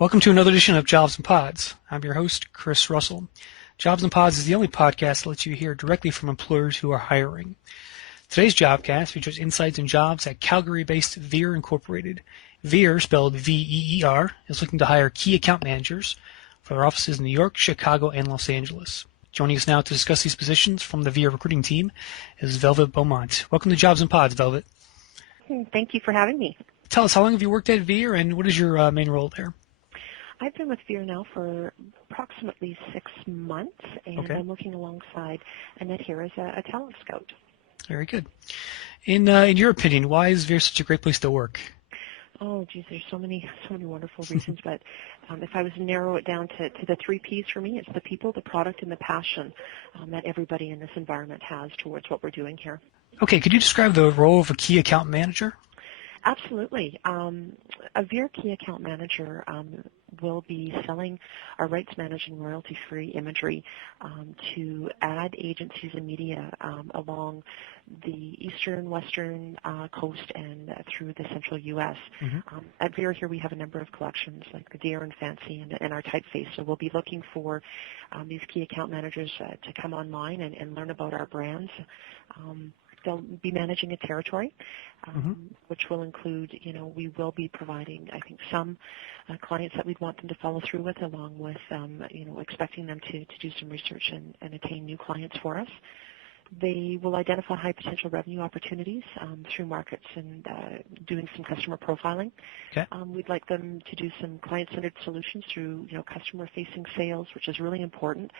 Welcome to another edition of Jobs and Pods. I'm your host, Chris Russell. Jobs and Pods is the only podcast that lets you hear directly from employers who are hiring. Today's Jobcast features insights and jobs at Calgary-based Veer Incorporated. Veer, spelled V-E-E-R, is looking to hire key account managers for their offices in New York, Chicago, and Los Angeles. Joining us now to discuss these positions from the Veer recruiting team is Velvet Beaumont. Welcome to Jobs and Pods, Velvet. Thank you for having me. Tell us, how long have you worked at Veer, and what is your main role there? I've been with Veer now for approximately 6 months, and Okay. I'm working alongside Annette here as a talent scout. Very good. In your opinion, why is Veer such a great place to work? Oh, geez, there's so many wonderful reasons, but if I was to narrow it down to the 3 Ps for me, it's the people, the product, and the passion that everybody in this environment has towards what we're doing here. Okay, could you describe the role of a key account manager? Absolutely. A Veer key account manager will be selling our rights managed and royalty-free imagery to ad agencies and media along the eastern, western coast and through the central U.S. At Veer here we have a number of collections like the Deer and Fancy and our typeface. So we'll be looking for these key account managers to come online and learn about our brands. They'll be managing a territory, which will include, we will be providing, I think, some clients that we'd want them to follow through with, along with, expecting them to do some research and attain new clients for us. They will identify high potential revenue opportunities through markets and doing some customer profiling. Okay. We'd like them to do some client-centered solutions through, customer-facing sales, which is really important.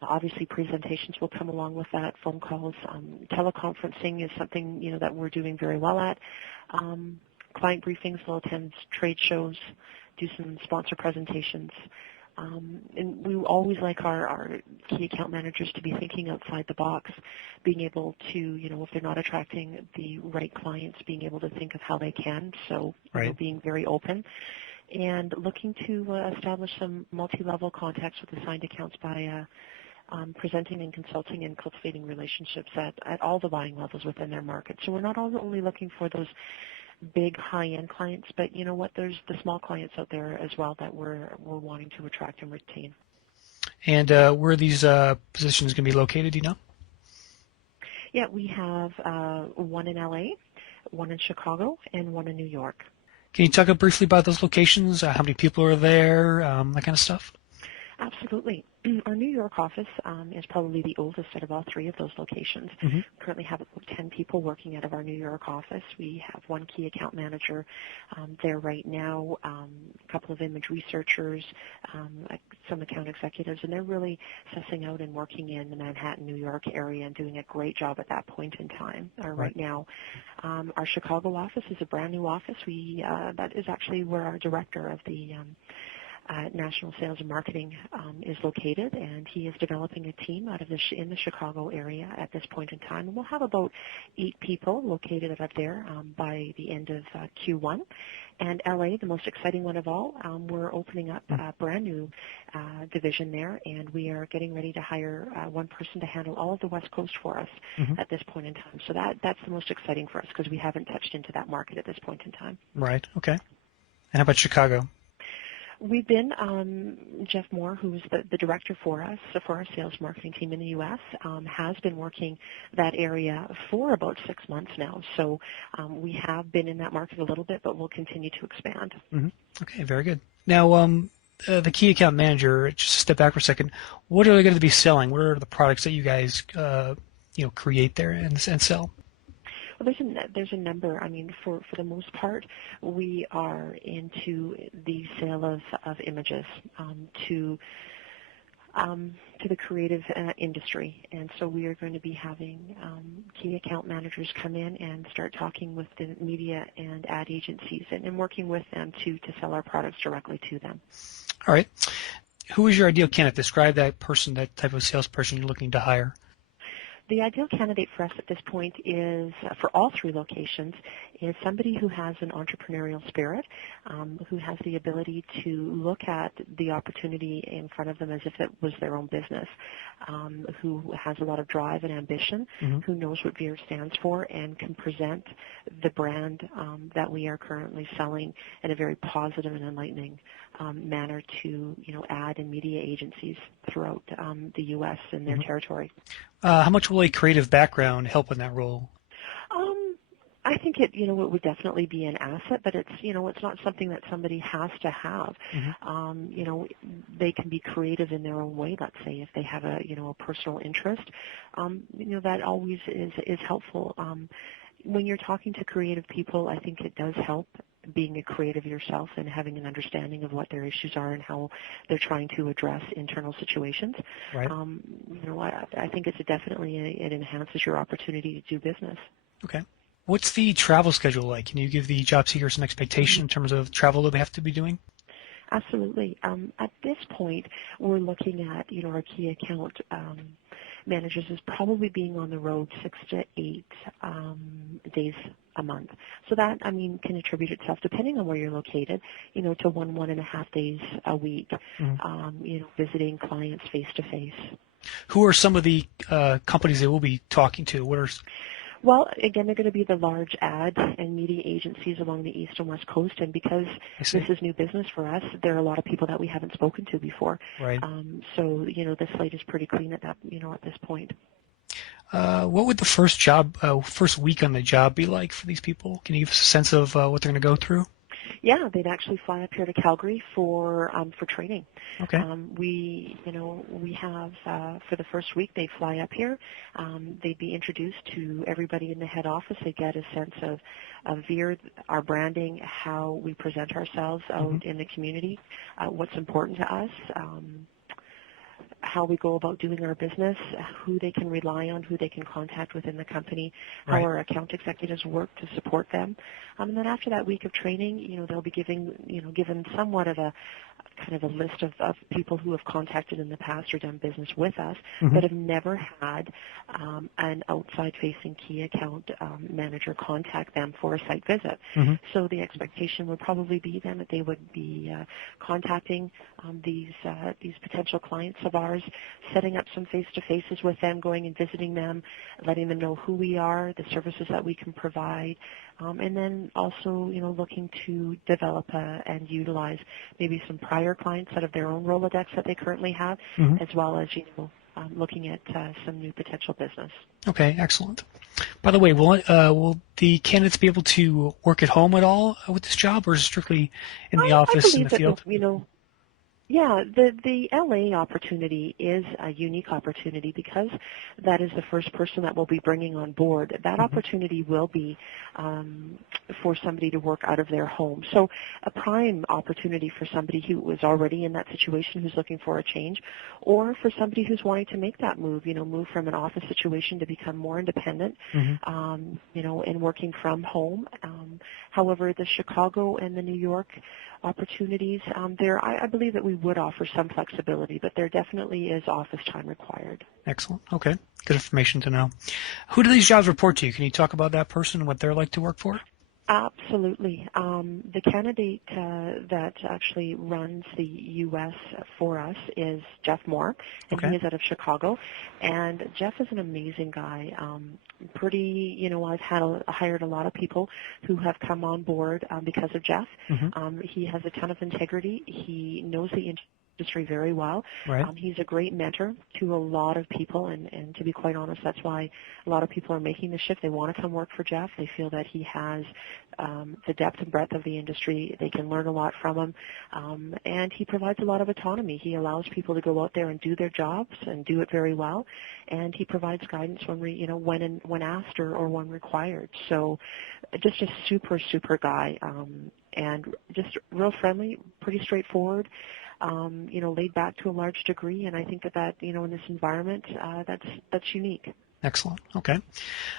Obviously, presentations will come along with that, phone calls. Teleconferencing is something, that we're doing very well at. Client briefings, we'll attend trade shows, do some sponsor presentations. And we always like our key account managers to be thinking outside the box, being able to, if they're not attracting the right clients, being able to think of how they can. So being very open and looking to establish some multi-level contacts with assigned accounts by presenting and consulting and cultivating relationships at all the buying levels within their market. So we're not only looking for those big high-end clients, but you know what, there's the small clients out there as well that we're wanting to attract and retain. And where are these positions going to be located, do you know? Yeah, we have one in LA, one in Chicago, and one in New York. Can you talk briefly about those locations, how many people are there, that kind of stuff? Absolutely. Our New York office is probably the oldest out of all 3 of those locations. We currently have about 10 people working out of our New York office. We have one key account manager there right now, a couple of image researchers, some account executives, and they're really sussing out and working in the Manhattan, New York area and doing a great job at that point in time right now. Our Chicago office is a brand new office. That is actually where our director of the National Sales and Marketing is located, and he is developing a team out of in the Chicago area at this point in time. And we'll have about 8 people located out of there by the end of Q1. And LA, the most exciting one of all, we're opening up a brand new division there, and we are getting ready to hire one person to handle all of the West Coast for us at this point in time. So that's the most exciting for us because we haven't touched into that market at this point in time. Right, okay. And how about Chicago? We've been, Jeff Moore, who's the director for us, for our sales marketing team in the U.S., has been working that area for about 6 months now. So we have been in that market a little bit, but we'll continue to expand. Okay, very good. Now, the key account manager, just step back for a second, what are they going to be selling? What are the products that you guys create there and sell? Well, there's a number. I mean, for the most part, we are into the sale of images to the creative industry, and so we are going to be having key account managers come in and start talking with the media and ad agencies and working with them to sell our products directly to them. All right. Who is your ideal candidate? Describe that person, that type of salesperson you're looking to hire. The ideal candidate for us at this point is, for all three locations, is somebody who has an entrepreneurial spirit, who has the ability to look at the opportunity in front of them as if it was their own business, who has a lot of drive and ambition, who knows what Veer stands for, and can present the brand that we are currently selling in a very positive and enlightening manner to, ad and media agencies throughout the U.S. and their territory. How much will a creative background help in that role? I think it would definitely be an asset, but it's not something that somebody has to have. They can be creative in their own way. Let's say if they have a personal interest, that always is helpful. When you're talking to creative people, I think it does help being a creative yourself and having an understanding of what their issues are and how they're trying to address internal situations. Right. I think it enhances your opportunity to do business. Okay. What's the travel schedule like? Can you give the job seekers an expectation in terms of travel that they have to be doing? Absolutely. At this point, we're looking at, our key account managers is probably being on the road 6 to 8 days a month. So that, can attribute itself, depending on where you're located, to 1.5 days a week, visiting clients face to face. Who are some of the companies they will be talking to? Well, again, they're going to be the large ad and media agencies along the east and west coast, and because this is new business for us, there are a lot of people that we haven't spoken to before. Right. So, the slate is pretty clean at that, at this point. What would the first week on the job be like for these people? Can you give us a sense of what they're going to go through? Yeah, they'd actually fly up here to Calgary for training. Okay. We have for the first week they'd fly up here. They'd be introduced to everybody in the head office. They get a sense of Veer, our branding, how we present ourselves out in the community, what's important to us. How we go about doing our business, who they can rely on, who they can contact within the company, how our account executives work to support them. And then after that week of training, they'll be given somewhat of a kind of a list of people who have contacted in the past or done business with us, but have never had an outside-facing key account manager contact them for a site visit. So the expectation would probably be then that they would be contacting these potential clients of ours, setting up some face-to-faces with them, going and visiting them, letting them know who we are, the services that we can provide, and then also, looking to develop and utilize maybe some prior clients out of their own Rolodex that they currently have, as well as, looking at some new potential business. Okay, excellent. By the way, will the candidates be able to work at home at all with this job, or is it strictly in the office in the field? Yeah, the LA opportunity is a unique opportunity because that is the first person that we'll be bringing on board. That opportunity will be for somebody to work out of their home. So a prime opportunity for somebody who was already in that situation, who's looking for a change, or for somebody who's wanting to make that move, move from an office situation to become more independent, and working from home. However, the Chicago and the New York opportunities, I believe that we would offer some flexibility, but there definitely is office time required. Excellent. Okay. Good information to know. Who do these jobs report to? Can you talk about that person and what they're like to work for? Absolutely. The candidate that actually runs the U.S. for us is Jeff Moore, and he is out of Chicago. And Jeff is an amazing guy. I've hired a lot of people who have come on board because of Jeff. He has a ton of integrity. He knows the industry very well. Right. He's a great mentor to a lot of people, and to be quite honest, that's why a lot of people are making the shift. They want to come work for Jeff. They feel that he has the depth and breadth of the industry. They can learn a lot from him, and he provides a lot of autonomy. He allows people to go out there and do their jobs and do it very well, and he provides guidance when asked or when required. So, just a super, super guy, and just real friendly, pretty straightforward. Laid back to a large degree, and I think that in this environment, that's unique. Excellent. Okay.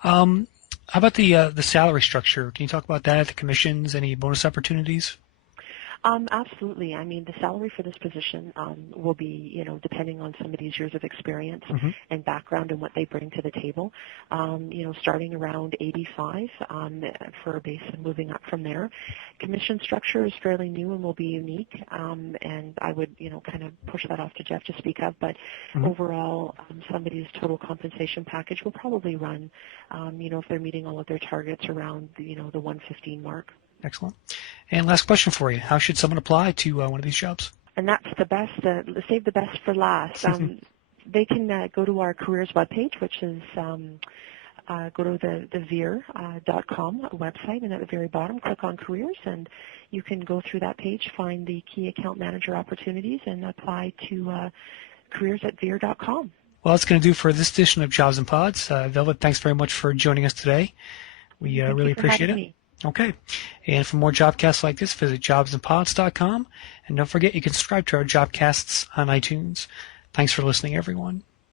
How about the salary structure? Can you talk about that? The commissions, any bonus opportunities? Absolutely. I mean, the salary for this position will be, depending on somebody's years of experience and background and what they bring to the table, starting around 85 for a base and moving up from there. Commission structure is fairly new and will be unique, and I would, kind of push that off to Jeff to speak of, but overall, somebody's total compensation package will probably run, if they're meeting all of their targets around, the 115 mark. Excellent. And last question for you. How should someone apply to one of these jobs? And that's the best, save the best for last. They can go to our careers webpage, which is go to the Veer.com website, and at the very bottom, click on careers, and you can go through that page, find the key account manager opportunities, and apply to careers at Veer.com. Well, that's going to do for this edition of Jobs and Pods. Velvet, thanks very much for joining us today. We really appreciate it. Me. Okay. And for more Jobcasts like this, visit jobsandpods.com. And don't forget, you can subscribe to our Jobcasts on iTunes. Thanks for listening, everyone.